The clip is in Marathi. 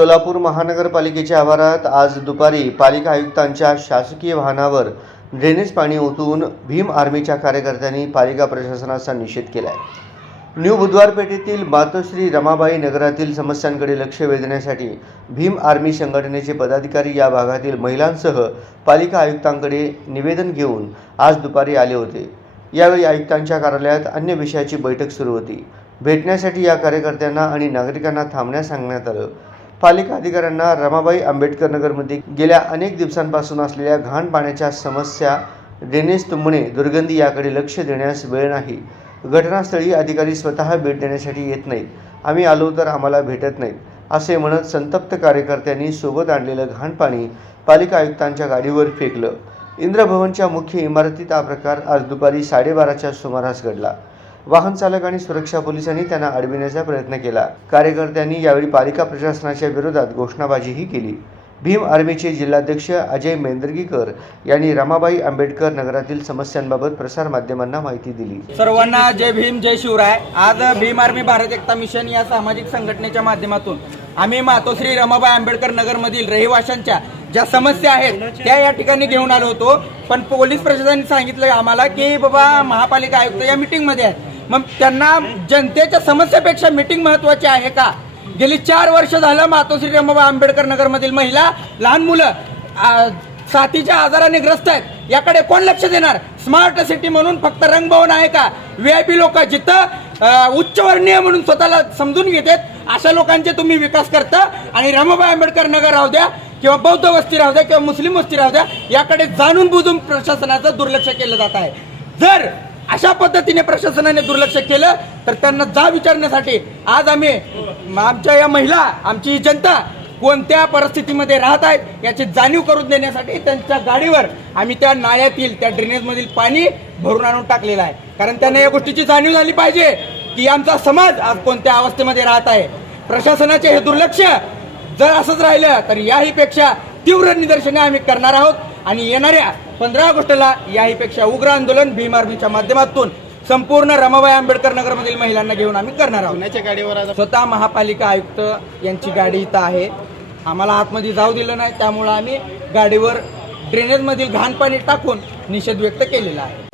सोलापूर महानगरपालिकेच्या आवारात आज दुपारी पालिका आयुक्तांच्या शासकीय वाहनावर ड्रेनेज पाणी ओतून भीम आर्मीच्या कार्यकर्त्यांनी पालिका प्रशासनाचा निषेध केला आहे। न्यू बुधवार पेठेतील मातोश्री रमाबाई नगरातील समस्यांकडे लक्ष वेधण्यासाठी भीम आर्मी संघटनेचे पदाधिकारी या भागातील महिलांसह पालिका आयुक्तांकडे निवेदन घेऊन आज दुपारी आले होते। यावेळी आयुक्तांच्या कार्यालयात अन्य विषयाची बैठक सुरू होती। भेटण्यासाठी या कार्यकर्त्यांना आणि नागरिकांना थांबण्यास सांगण्यात आलं। पालिका अधिकाऱ्यांना रमाबाई आंबेडकर नगरमध्ये गेल्या अनेक दिवसांपासून असलेल्या घाण पाण्याच्या समस्या, ड्रेनेज तुंबणे, दुर्गंधी याकडे लक्ष देण्यास वेळ नाही। घटनास्थळी अधिकारी स्वतः भेट देण्यासाठी येत नाहीत। आम्ही आलो तर आम्हाला भेटत नाहीत असे म्हणत संतप्त कार्यकर्त्यांनी सोबत आणलेलं घाण पाणी पालिका आयुक्तांच्या गाडीवर फेकलं। इंद्रभवनच्या मुख्य इमारतीत हा प्रकार आज दुपारी 12:30च्या सुमारास घडला। वाहन चालक आणि सुरक्षा पोलिसांनी त्यांना अडविण्याचा प्रयत्न केला। कार्यकर्त्यांनी यावेळी पालिका प्रशासनाच्या विरोधात घोषणाबाजीही केली। भीम आर्मीचे जिल्हाध्यक्ष अजय मेंदर्गीकर यांनी रमाबाई आंबेडकर नगरातील समस्यांबाबत प्रसार माध्यमांना माहिती दिली। सर्वांना जय भीम जय शिवराय। आज भीम आर्मी भारत एकता मिशन या सामाजिक संघटनेच्या माध्यमातून आम्ही मातोश्री रमाबाई आंबेडकर नगरमधील रहिवाशांच्या ज्या समस्या आहेत त्या या ठिकाणी घेऊन आलो होतो। पण पोलीस प्रशासनाने सांगितलं आम्हाला की बाबा महापालिका आयुक्त या मीटिंगमध्ये आहेत। मग त्यांना जनतेच्या समस्यापेक्षा मीटिंग महत्त्वाची आहे का? गेली 4 वर्ष झालं मातोश्री रमाबाई आंबेडकर नगरमधील महिला, लहान मुलं साथीच्या आजाराने ग्रस्त आहेत। याकडे कोण लक्ष देणार? स्मार्ट सिटी म्हणून फक्त रंगभवन आहे का? VIP लोक जिथं उच्चवर्णीय म्हणून स्वतःला समजून घेतात अशा लोकांचे तुम्ही विकास करता आणि रमाबाई आंबेडकर नगर राहू द्या किंवा बौद्ध वस्ती राहू द्या किंवा मुस्लिम वस्ती राहू द्या याकडे जाणून बुजून प्रशासनाचं दुर्लक्ष केलं जात आहे। जर अशा पद्धतीने प्रशासनाने दुर्लक्ष केलं तर त्यांना विचारण्यासाठी आज आम्ही आमच्या या महिला, आमची जनता कोणत्या परिस्थितीमध्ये राहत आहेत याची जाणीव करून देण्यासाठी त्यांच्या गाडीवर आम्ही त्या नाळ्यातील, त्या ड्रेनेजमधील पाणी भरून आणून टाकलेलं आहे। कारण त्यांना या गोष्टीची जाणीव झाली पाहिजे की आमचा समाज आज कोणत्या अवस्थेमध्ये राहत आहे। प्रशासनाचे हे दुर्लक्ष जर असंच राहिलं तर याहीपेक्षा तीव्र निदर्शने आम्ही करणार आहोत आणि येणाऱ्या 15 ऑगस्टला याहीपेक्षा उग्र आंदोलन भीम आर्मीच्या माध्यमातून संपूर्ण रमाबाई आंबेडकर नगरमधील महिलांना घेऊन आम्ही करणार आहोत। स्वतः महापालिका आयुक्त यांची गाडी इथं आहे। आम्हाला आतमध्ये जाऊ दिलं नाही, त्यामुळे आम्ही गाडीवर ड्रेनेजमधील घाण पाणी टाकून निषेध व्यक्त केलेला आहे।